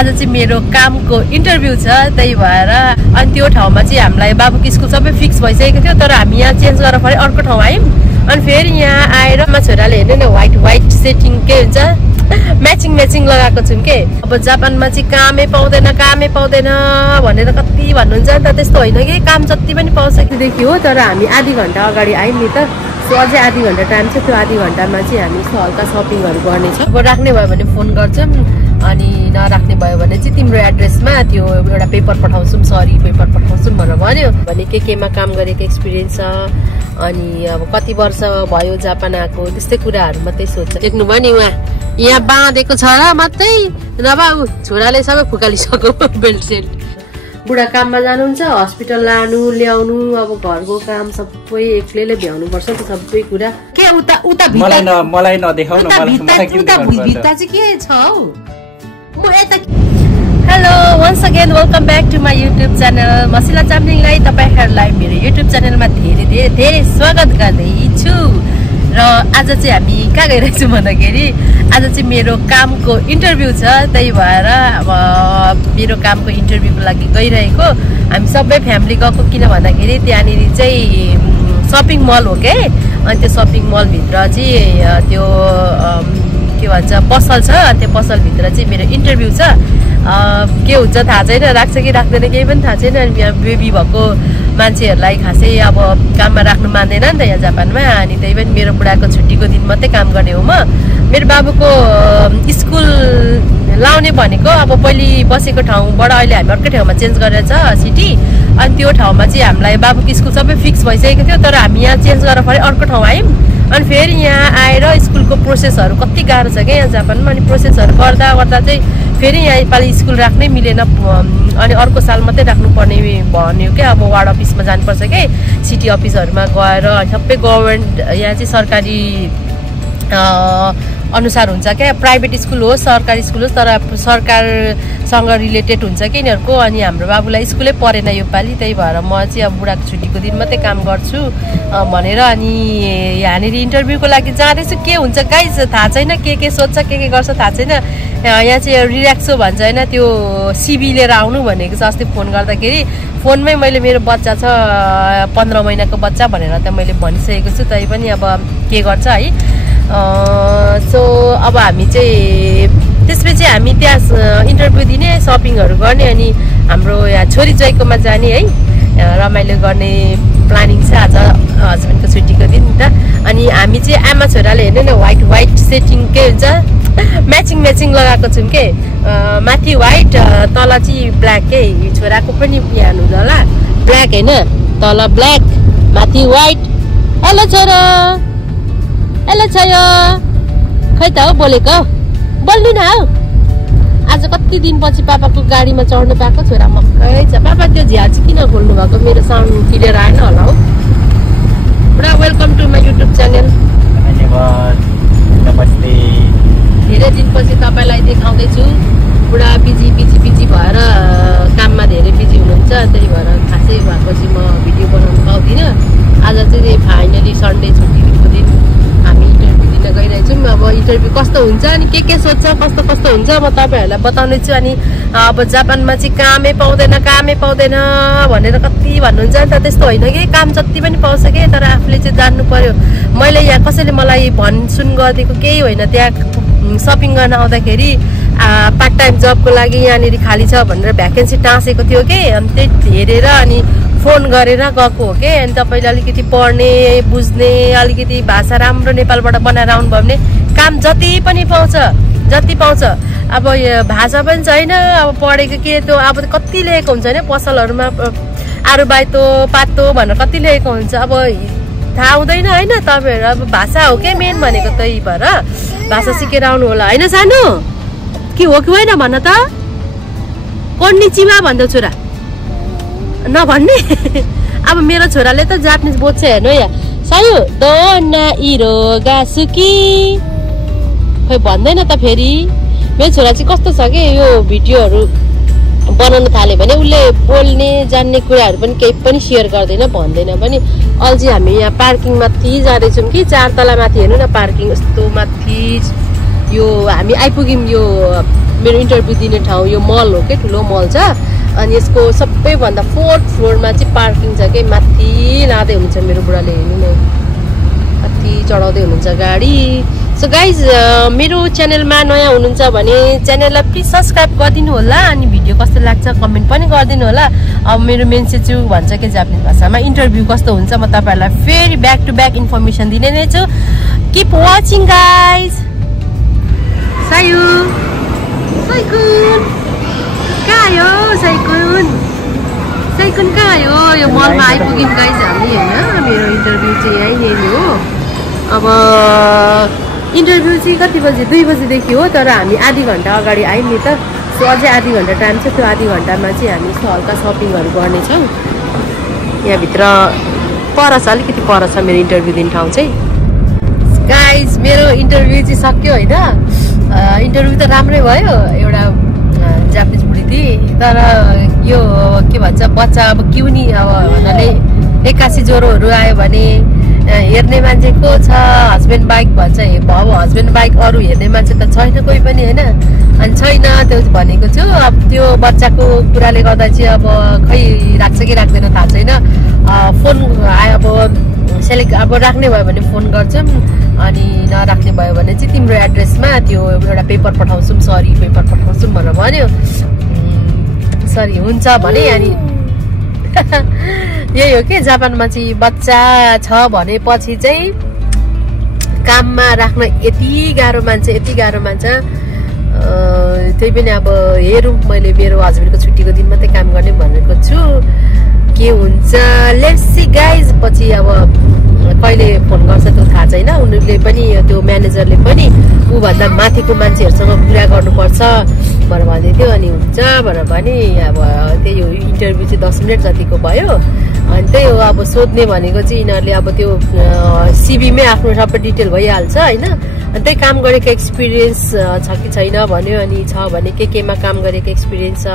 आज चाहिँ मेरो कामको इन्टरभ्यू छ, त्यही भएर अनि त्यो ठाउँमा चाहिँ हामीलाई बाबुको स्कुल सबै फिक्स भइसकेको थियो, तर हामी यहाँ चेन्ज गरेर फेरि अर्को ठाउँ आयौँ। अनि फेरि यहाँ आएर छोराले हेर्नु न व्हाइट सेटिङ के हुन्छ म्याचिङ लगाएको छौँ के। अब जापानमा चाहिँ कामै पाउँदैन भनेर कति भन्नुहुन्छ नि त, त्यस्तो होइन कि काम जति पनि पाउँछ कि हो। तर हामी आधी घन्टा अगाडि आयौँ नि त, सो अझै आधी घन्टा टाइम छ, त्यो आधी घन्टामा चाहिँ हामी यस्तो हल्का सपिङहरू गर्नेछ। अब राख्ने भयो भने फोन गर्छौँ, अनि नराख्ने भयो भने चाहिँ तिम्रो एड्रेसमा त्यो एउटा पेपर पठाउँछौँ, पेपर पठाउँछौँ भनेर भन्यो भने केमा काम गरेको एक्सपिरियन्स छ, अनि अब कति वर्ष भयो जापान आएको, त्यस्तै कुराहरू मात्रै सोध्छ। देख्नु भयो नि उहाँ यहाँ बाँधेको छ र मात्रै, नभए छोराले सबै फुकालिसक्यो बेल्ट सेल्ट। बुढा काममा जानुहुन्छ, हस्पिटल लानु ल्याउनु, अब घरको काम सबै एक्लैले भ्याउनु पर्छ नि सबै कुरा। के उता मलाई नदेखाउ न, भित्ता चाहिँ के छ हौ म यता। Hello once again welcome back to my YouTube channel मसिला चाम्लिङलाई तपाईहरुलाई मेरो युट्युब च्यानलमा धेरै स्वागत गर्दैछु। र आज चाहिँ हामी कहाँ गइरहेछौँ भन्दाखेरि आज चाहिँ मेरो कामको इन्टरभ्यू छ, त्यही भएर मेरो कामको इन्टरभ्यूको लागि गइरहेको। हामी सबै फ्यामिली गएको, किन भन्दाखेरि त्यहाँनिर चाहिँ सपिङ मल हो के, अनि त्यो सपिङ मलभित्र चाहिँ त्यो के भन्छ पसल छ, त्यो पसलभित्र चाहिँ मेरो इन्टरभ्यू छ। के हुन्छ थाहा छैन, राख्छ कि राख्दैन केही पनि थाहा छैन। अनि यहाँ बेबी भएको मान्छेहरूलाई खासै अब काममा राख्नु मान्दैन नि त यहाँ जापानमा, अनि त्यही पनि मेरो बुढाको छुट्टीको दिन मात्रै काम गर्ने हो म। मेरो बाबुको स्कुल लाउने भनेको अब पहिले बसेको ठाउँबाट अहिले हामी अर्कै ठाउँमा चेन्ज गरेर छ सिटी, अनि त्यो ठाउँमा चाहिँ हामीलाई बाबुको स्कुल सबै फिक्स भइसकेको थियो, तर हामी यहाँ चेन्ज गरेर फेरि अर्को ठाउँ आयौँ। अनि फेरि यहाँ आएर स्कुलको प्रोसेसहरू कति गाह्रो छ क्या यहाँ जापानमा, अनि प्रोसेसहरू गर्दा चाहिँ फेरि यहाँ नेपाली स्कुल राख्नै मिलेन, अनि अर्को साल मात्रै राख्नुपर्ने भन्यो क्या। अब वार्ड अफिसमा जानुपर्छ क्या, सिटी अफिसहरूमा गएर सबै गभर्मेन्ट यहाँ चाहिँ सरकारी अनुसार हुन्छ क्या, प्राइभेट स्कुल होस् सरकारी स्कुल होस्, तर सरकारसँग रिलेटेड हुन्छ क्या यिनीहरूको। अनि हाम्रो बाबुलाई स्कुलै परेन योपालि, त्यही भएर म चाहिँ अब बुढाको छुट्टीको दिन मात्रै काम गर्छु भनेर अनि यहाँनिर इन्टरभ्यूको लागि जाँदैछु। के हुन्छ गाइस थाहा छैन, के सोध्छ के गर्छ थाहा छैन। यहाँ चाहिँ रिल्याक्सो भन्छ होइन, त्यो सिबी लिएर आउनु भनेको छ अस्ति फोन गर्दाखेरि। फोनमै मैले मेरो बच्चा छ 15 महिनाको बच्चा भनेर त मैले भनिसकेको छु, तै पनि अब के गर्छ है। सो अब हामी चाहिँ त्यसपछि हामी त्यहाँ इन्टरभ्यू दिने, सपिङहरू गर्ने, अनि हाम्रो यहाँ छोरी ज्वाइँकोमा जाने है, रमाइलो गर्ने प्लानिङ छ आज हस्बेन्डको छुट्टीको दिन त। अनि हामी चाहिँ आमा छोराले हेर्नु न व्हाइट सेटिङ के हुन्छ म्याचिङ लगाएको छौँ के, माथि व्हाइट तल चाहिँ ब्ल्याक के। छोराको पनि यहाँ हुनु होला ब्ल्याक होइन, तल ब्ल्याक माथि व्हाइट। हेलो छोरा, हेलो छोरा, खै त हौ बोलेको, बोल्नु न हौ। आज कति दिनपछि पापाको गाडीमा चढ्नु पाएको, छोरा मक्कै छ। पापा त्यो झ्याल चाहिँ किन खोल्नु भएको, मेरो साउन्ड क्लियर आएन होला हौ। पुरा welcome to my YouTube channel. धन्यवाद, नमस्ते। धेरै दिनपछि तपाईँलाई देखाउँदैछु। पुरा बिजी भएर काममा धेरै बिजी हुनुहुन्छ, त्यही भएर खासै भएपछि म भिडियो बनाउनु पाउँदिनँ। आज चाहिँ फाइनली सन्डे छुट्टीको दिन हामी इन्टरभ्यू दिन गइरहेछौँ। अब इन्टरभ्यू कस्तो हुन्छ अनि के सोध्छ कस्तो हुन्छ म तपाईँहरूलाई बताउने छु। अनि अब जापानमा चाहिँ कामै पाउँदैन भनेर कति भन्नुहुन्छ नि त, त्यस्तो होइन कि काम जति पनि पाउँछ कि, तर आफूले चाहिँ जान्नु पर्यो। मैले यहाँ कसैले मलाई भनसुन गरिदिएको केही होइन, त्यहाँ सपिङ गर्न आउँदाखेरि पार्ट टाइम जबको लागि यहाँनिर खाली छ भनेर भ्याकेन्सी टाँसेको थियो कि, अनि त्यही हेरेर अनि फोन गरेर गएको हो कि। अनि तपाईँले अलिकति पढ्ने बुझ्ने अलिकति भाषा राम्रो नेपालबाट बनाएर आउनुभयो भने काम जति पाउँछ। अब यो भाषा पनि छैन, अब पढेको के त्यो अब कति लेखेको हुन्छ होइन पसलहरूमा, आरु बाइतो पातो भनेर कति लेखेको हुन्छ, अब थाहा हुँदैन होइन। तपाईँहरू अब भाषा हो क्या मेन भनेको, त्यही भएर भाषा सिकेर आउनु होला होइन। सानो के हो कि होइन भन त, कोन्निचिवा भन्दो छोरा नभन्ने। अब मेरो छोराले त जापानिज बोल्छ हेर्नु यहाँ, सायो दोना इरो गासुकी खै भन्दैन त फेरि। मेरो छोरा चाहिँ कस्तो छ कि यो भिडियोहरू बनाउन थाल्यो भने उसले बोल्ने जान्ने कुराहरू पनि केही पनि सेयर गर्दैन, भन्दैन पनि। अझै हामी यहाँ पार्किङ माथि जाँदैछौँ कि 4 तला माथि हेर्नु न, पार्किङ यस्तो माथि यो हामी आइपुग्यौँ यो मेरो इन्टरभ्यू दिने ठाउँ यो मल हो के ठुलो मल छ अनि यसको सबैभन्दा 4th फ्लोरमा चाहिँ पार्किङ छ के माथि लाँदै हुनुहुन्छ मेरो बुढाले हेर्नु न माथि चढाउँदै हुनुहुन्छ गाडी सो गाइज मेरो च्यानलमा नयाँ हुनुहुन्छ भने च्यानललाई प्लिज सब्सक्राइब गरिदिनु होला अनि भिडियो कस्तो लाग्छ कमेन्ट पनि गरिदिनु होला अब मेरो मेन्सेचु भन्छ के जापानिज भाषामा इन्टरभ्यू कस्तो हुन्छ म तपाईहरुलाई फेरि ब्याक टु ब्याक इन्फर्मेसन दिने नै छु किप वाचिङ गाइज सायु साइकुन कहाँ आयो साइकुन साइकुन कहाँ आयो यो मलमा आइपुग्यौँ गाइज हामी होइन मेरो इन्टरभ्यू चाहिँ यहीँनिर हो अब इन्टरभ्यू चाहिँ कति बजी 2 बजीदेखि हो तर हामी आधी घन्टा अगाडि आयौँ नि त सो अझै आधी घन्टा टाइम छ त्यो आधी घन्टामा चाहिँ हामी यस्तो हल्का सपिङहरू गर्नेछौँ यहाँभित्र पर छ अलिकति पर छ मेरो इन्टरभ्यू दिने ठाउँ चाहिँ गाइज मेरो इन्टरभ्यू चाहिँ सक्यो होइन इन्टरभ्यू त राम्रै भयो एउटा जापानिज बुढी थिए तर यो के भन्छ बच्चा अब किउनी अब भन्नाले 81 ज्वरोहरू आयो भने हेर्ने मान्छे को छ हस्बेन्ड बाइक भन्छ अब हस्बेन्ड बाइक अरू हेर्ने मान्छे त छैन कोही पनि होइन अनि छैन त्यो भनेको छु अब त्यो बच्चाको कुराले गर्दा चाहिँ अब खै राख्छ कि राख्दैन थाहा छैन फोन आयो अब सेलेक्ट अब राख्ने भयो भने फोन गर्छौँ अनि नराख्ने भयो भने चाहिँ तिम्रो एड्रेसमा त्यो एउटा पेपर पठाउँछौँ सरी पेपर पठाउँछौँ भनेर भन्यो सरी हुन्छ भने अनि यही हो कि जापानमा चाहिँ बच्चा छ भनेपछि चाहिँ काममा राख्न यति गाह्रो मान्छ त्यही पनि अब हेरौँ मैले मेरो हस्बेन्डको छुट्टीको दिन मात्रै काम गर्ने भनेको छु के हुन्छ लेट्स सी गाइज पछि अब कहिले फोन गर्छ त्यो थाहा छैन उनीहरूले पनि त्यो म्यानेजरले पनि ऊभन्दा माथिको मान्छेहरूसँग कुरा गर्नुपर्छ भनेर भन्दै थियो अनि हुन्छ भनेर भने अब त्यही हो इन्टरभ्यू चाहिँ 10 मिनट जतिको भयो अनि त्यही हो अब सोध्ने भनेको चाहिँ यिनीहरूले अब त्यो सिभीमै आफ्नो सबै डिटेल भइहाल्छ होइन अनि त्यही काम गरेको एक्सपिरियन्स छ कि छैन भन्यो अनि छ भने केमा काम गरेको एक्सपिरियन्स छ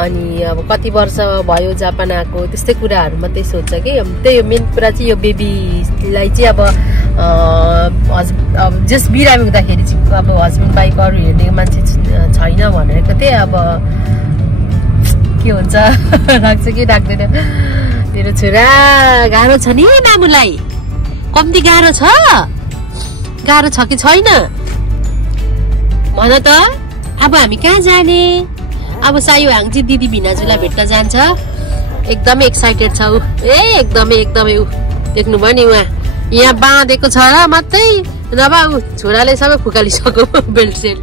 अनि अब कति वर्ष भयो जापान आएको त्यस्तै कुराहरू मात्रै सोध्छ कि त्यही हो मेन कुरा चाहिँ यो बेबीलाई चाहिँ अब जस बिरामी हुँदाखेरि चाहिँ अब हस्बेन्ड बाइक अरू हेर्ने मान्छे छैन भनेको थिएँ अब के हुन्छ राख्छ कि राख्दैन मेरो छोरा गाह्रो छ नि मामुलाई कम्ती गाह्रो छ कि छैन भन त अब हामी कहाँ जाने अब सायु हाङजी दिदी भिनाजुलाई भेट्न जान्छ एकदमै एक्साइटेड छ ऊ एकदमै ऊ देख्नुभयो नि उहाँ यहाँ बाँधेको छ र मात्रै नभए ऊ छोराले सबै फुकालिसक्यो बेल्ट सेल्ट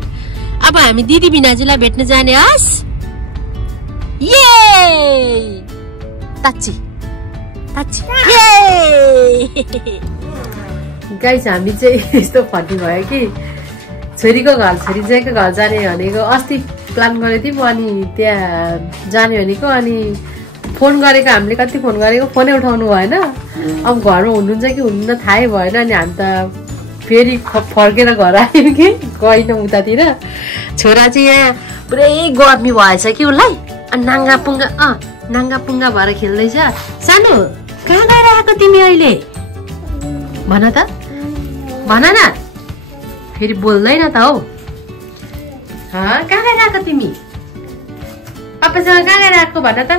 अब हामी दिदी भिनाजुलाई भेट्न जाने हस् ये ताची गाइस हामी चाहिँ यस्तो फटी भयो कि छोरीको घर छोरी जाइको घर जाने भनेको अस्ति प्लान गरेको थियौँ अनि त्यहाँ जाने भनेको अनि फोन गरेको हामीले कति फोन गरेको फोनै उठाउनु भएन अब घरमा हुनुहुन्छ कि हुनुहुन्न थाहै भएन अनि हामी त फेरि फर्केर घर आयौँ कि गएनौँ उतातिर छोरा चाहिँ यहाँ पुरै गर्मी भएछ कि उसलाई अनि नाङ्गा पुङ्गा भएर खेल्दैछ सानो कहाँ गएर आएको तिमी अहिले भन त भन न फेरि बोल्दैन त हौ कहाँ गएर आएको तिमी पापासँग कहाँ गएर आएको भन त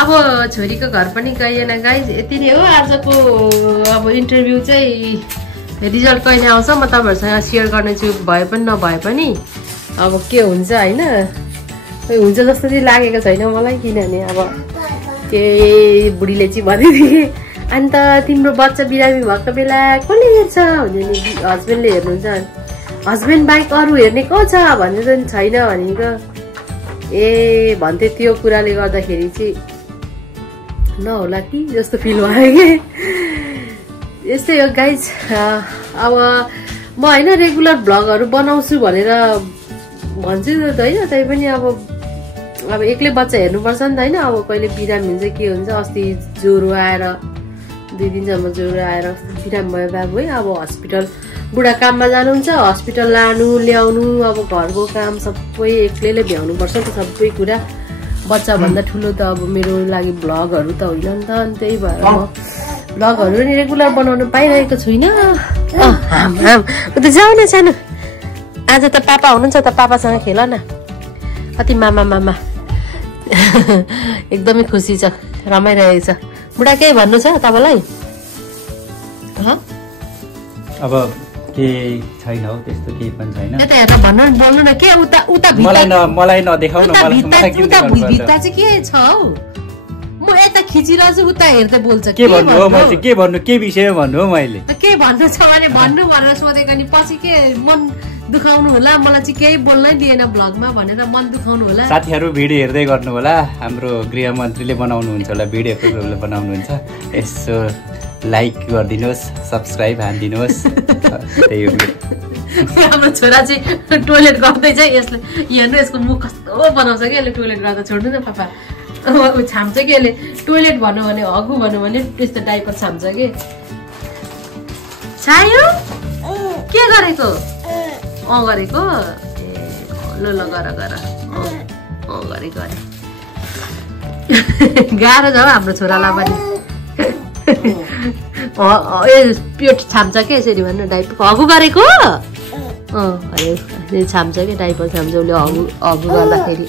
अब छोरीको घर पनि गइएन गाइज यति नै हो आजको अब इन्टरभ्यू चाहिँ रिजल्ट कहिले आउँछ म तपाईँहरूसँग सेयर गर्नेछु भए पनि नभए पनि अब के हुन्छ होइन हुन्छ जस्तो चाहिँ लागेको छैन मलाई किनभने अब त्यही बुढीले चाहिँ भनिदिए अन्त तिम्रो बच्चा बिरामी भएको बेला कसले हेर्छ भने नि हस्बेन्डले हेर्नुहुन्छ हस्बेन्ड बाइक अरू हेर्ने को छ भन्ने त छैन भनेको भन्थे त्यो कुराले गर्दाखेरि चाहिँ नहोला कि जस्तो फिल भयो कि यस्तै हो गाइज अब म होइन रेगुलर भ्लगहरू बनाउँछु भनेर भन्छु त होइन तैपनि अब एक्लै बच्चा हेर्नुपर्छ नि त होइन अब कहिले बिरामी हुन्छ के हुन्छ अस्ति ज्वरो आएर 2 दिनसम्म ज्वरो आएर बिरामी भयो बाबु है अब हस्पिटल बुढा काममा जानुहुन्छ हस्पिटल लानु ल्याउनु अब घरको काम सबै एक्लैले भ्याउनुपर्छ त सबै कुरा बच्चा भन्दा ठुलो त अब मेरो लागि भ्लगहरू त होइन नि त अनि त्यही भएर म भ्लगहरू नि रेगुलर बनाउनु पाइरहेको छुइनँ। उता जाऊ न सानो, आज त पापा हुनुहुन्छ त पापासँग खेल न। कति मामा एकदमै खुसी छ, रमाइरहेको छ। बुढा केही भन्नु छ तपाईँलाई? अब के छैन हौ, त्यस्तो केही पनि छैन। यता हेरेर बोल्नु न, के उता उता मलाई नदेखाउनु, उता भित्ता चाहिँ के छ हौ? म यता खिचिरहेछु, उता हेर्दै बोल्छ। के भन्नु हो? म चाहिँ के भन्नु, के विषय भन्नु हो? मैले के भन्नु छ भने भन्नु भनेर सोधेको नि पछि के मन दुखाउनु होला, मलाई चाहिँ केही बोल्नै दिएन भ्लगमा भनेर मन दुखाउनु होला। साथीहरू भिडियो हेर्दै गर्नु होला, हाम्रो गृहमन्त्रीले बनाउनुहुन्छ होला, भिडियो प्रोग्रामले बनाउनुहुन्छ। यसो लाइक गरिदिनुहोस्, सब्सक्राइब हानिदिनुहोस्। त्यही हो। हाम्रो छोरा चाहिँ टोइलेट गर्दैछ, यसले हेर्नु यसको मुख कस्तो बनाउँछ कि यसले टोइलेट गर्दा। छोड्नु न पापा, छाम्छ कि यसले टोइलेट भन्नु भने, हगु भन्नु भने त्यस्तो डाइपर छाम्छ कि। छायो के गरेको? गरेको ल गर गरे गाह्रो छ हाम्रो छोरालाई पनि। पेट छाम्छ के यसरी भन्नु, डाइपर हगु गरेको छाम्छ कि डाइपर छाम्छ उसले हगु गर्दाखेरि।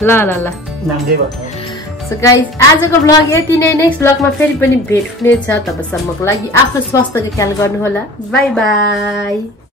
ल ल ल सो गाइस, आजको भ्लग यति नै। नेक्स्ट भ्लगमा फेरि पनि भेट हुनेछ। तबसम्मको लागि आफ्नो स्वास्थ्यको ख्याल गर्नुहोला। By by.